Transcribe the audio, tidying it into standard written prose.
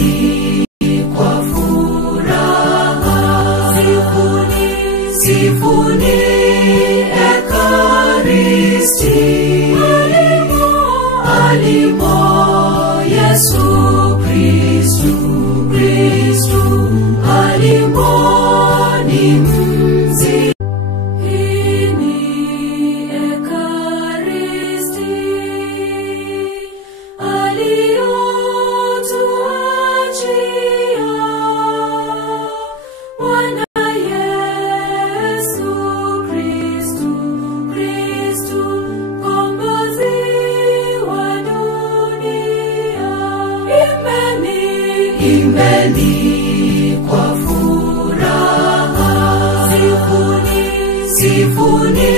imbeni kwa furaha, sifuni, sifuni Ekaristi. Alimo Yesu Kristu, Kristu alimo ni mzima. Hii ni Ekaristi aliyotuachia Bwana Yesu Kristu, Kristu mkombozi wa dunia. Imbeni, imbeni kwa furaha, sifuni, sifuni